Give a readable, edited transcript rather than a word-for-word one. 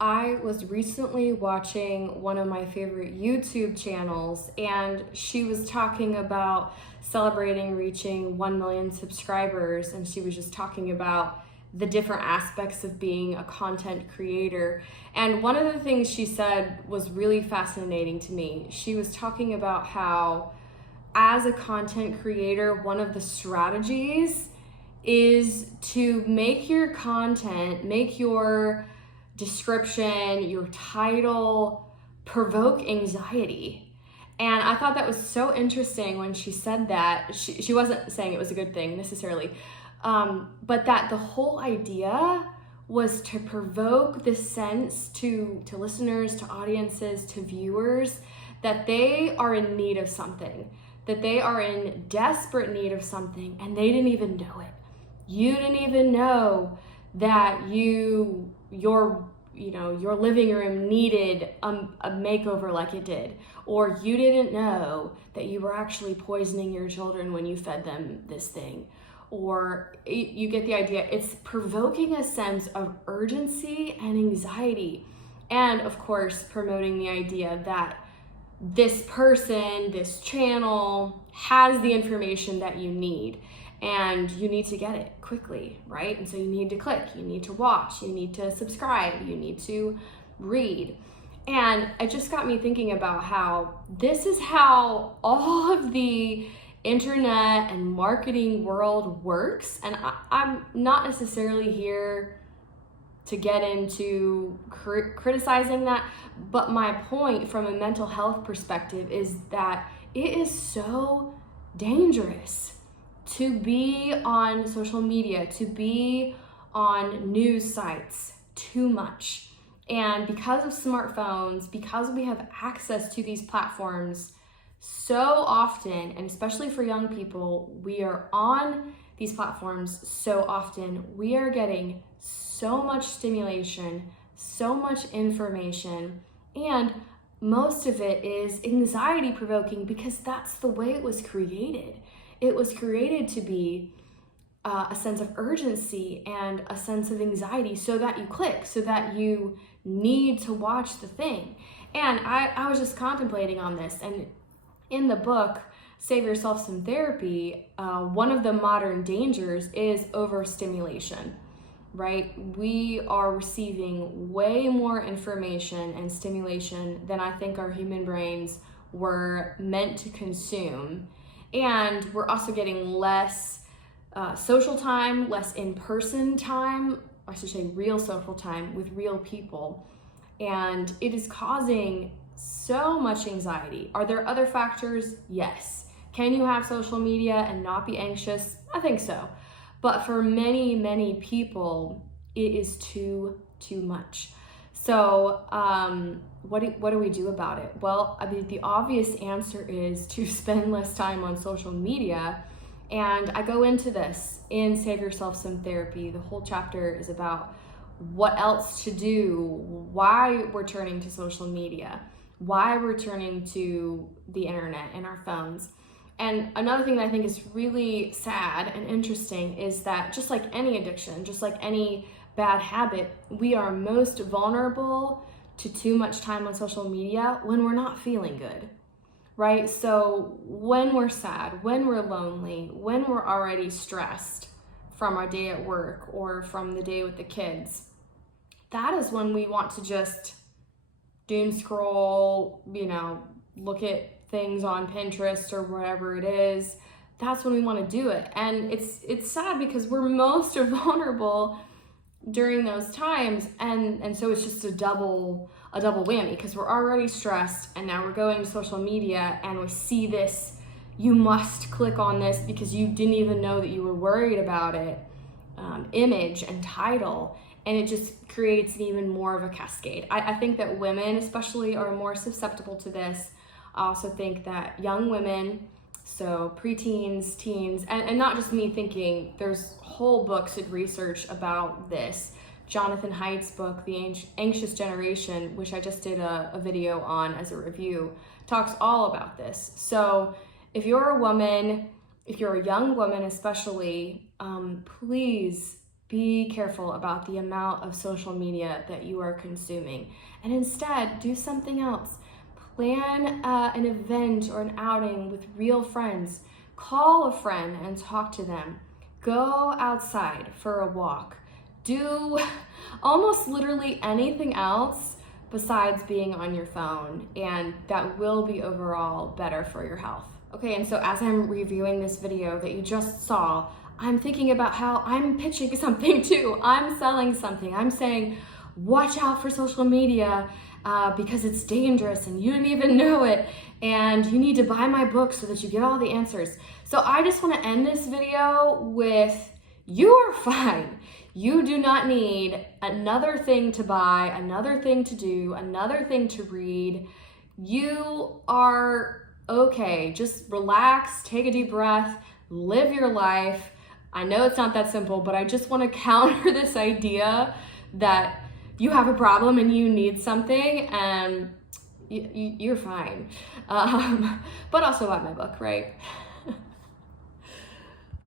I was recently watching one of my favorite YouTube channels, and she was talking about celebrating reaching 1 million subscribers, and she was just talking about the different aspects of being a content creator. And one of the things she said was really fascinating to me. She was talking about how, as a content creator, one of the strategies is to make your content, make your description, your title, provoke anxiety. And I thought that was so interesting when she said that. She wasn't saying it was a good thing necessarily, but that the whole idea was to provoke this sense to listeners, to audiences, to viewers, that they are in need of something, that they are in desperate need of something, and they didn't even know it. You didn't even know that your living room needed a makeover like it did, or you didn't know that you were actually poisoning your children when you fed them this thing, or you get the idea. It's provoking a sense of urgency and anxiety, and of course promoting the idea that this person, this channel has the information that you need, and you need to get it quickly, right? And so you need to click, you need to watch, you need to subscribe, you need to read. And it just got me thinking about how this is how all of the internet and marketing world works. And I'm not necessarily here to get into criticizing that, but my point from a mental health perspective is that it is so dangerous to be on social media, to be on news sites too much. And because of smartphones, because we have access to these platforms so often, and especially for young people, we are on these platforms so often, we are getting so much stimulation, so much information, and most of it is anxiety provoking because that's the way it was created. It was created to be a sense of urgency and a sense of anxiety so that you click, so that you need to watch the thing. And I was just contemplating on this, and in the book, Save Yourself Some Therapy, one of the modern dangers is overstimulation, right? We are receiving way more information and stimulation than I think our human brains were meant to consume. And we're also getting less social time, less in-person time, I should say real social time with real people. And it is causing so much anxiety. Are there other factors? Yes. Can you have social media and not be anxious? I think so. But for many, many people, it is too much. So what do we do about it? Well, I mean, the obvious answer is to spend less time on social media. And I go into this in Save Yourself Some Therapy. The whole chapter is about what else to do, why we're turning to social media, why we're turning to the internet and our phones. And another thing that I think is really sad and interesting is that just like any addiction, just like any bad habit, we are most vulnerable to too much time on social media when we're not feeling good, right? So when we're sad, when we're lonely, when we're already stressed from our day at work or from the day with the kids, that is when we want to just doom scroll, look at things on Pinterest or whatever it is. That's when we want to do it. And it's sad because we're most vulnerable during those times, and so it's just a double whammy, because we're already stressed and now we're going to social media and we see this, you must click on this because you didn't even know that you were worried about it, image and title, and it just creates even more of a cascade. I think that women especially are more susceptible to this. I also think that young women, so preteens, teens, and not just me thinking, there's whole books and research about this. Jonathan Haidt's book, The Anxious Generation, which I just did a video on as a review, talks all about this. So if you're a woman, if you're a young woman especially, please be careful about the amount of social media that you are consuming, and instead do something else. Plan an event or an outing with real friends. Call a friend and talk to them. Go outside for a walk. Do almost literally anything else besides being on your phone, and that will be overall better for your health. Okay, and so as I'm reviewing this video that you just saw, I'm thinking about how I'm pitching something too. I'm selling something. I'm saying, watch out for social media because it's dangerous and you didn't even know it, and you need to buy my book so that you get all the answers. So I just want to end this video with, you are fine. You do not need another thing to buy, another thing to do, another thing to read. You are okay. Just relax, take a deep breath, live your life. I know it's not that simple, but I just want to counter this idea that you have a problem and you need something and you're fine. But also buy my book, right?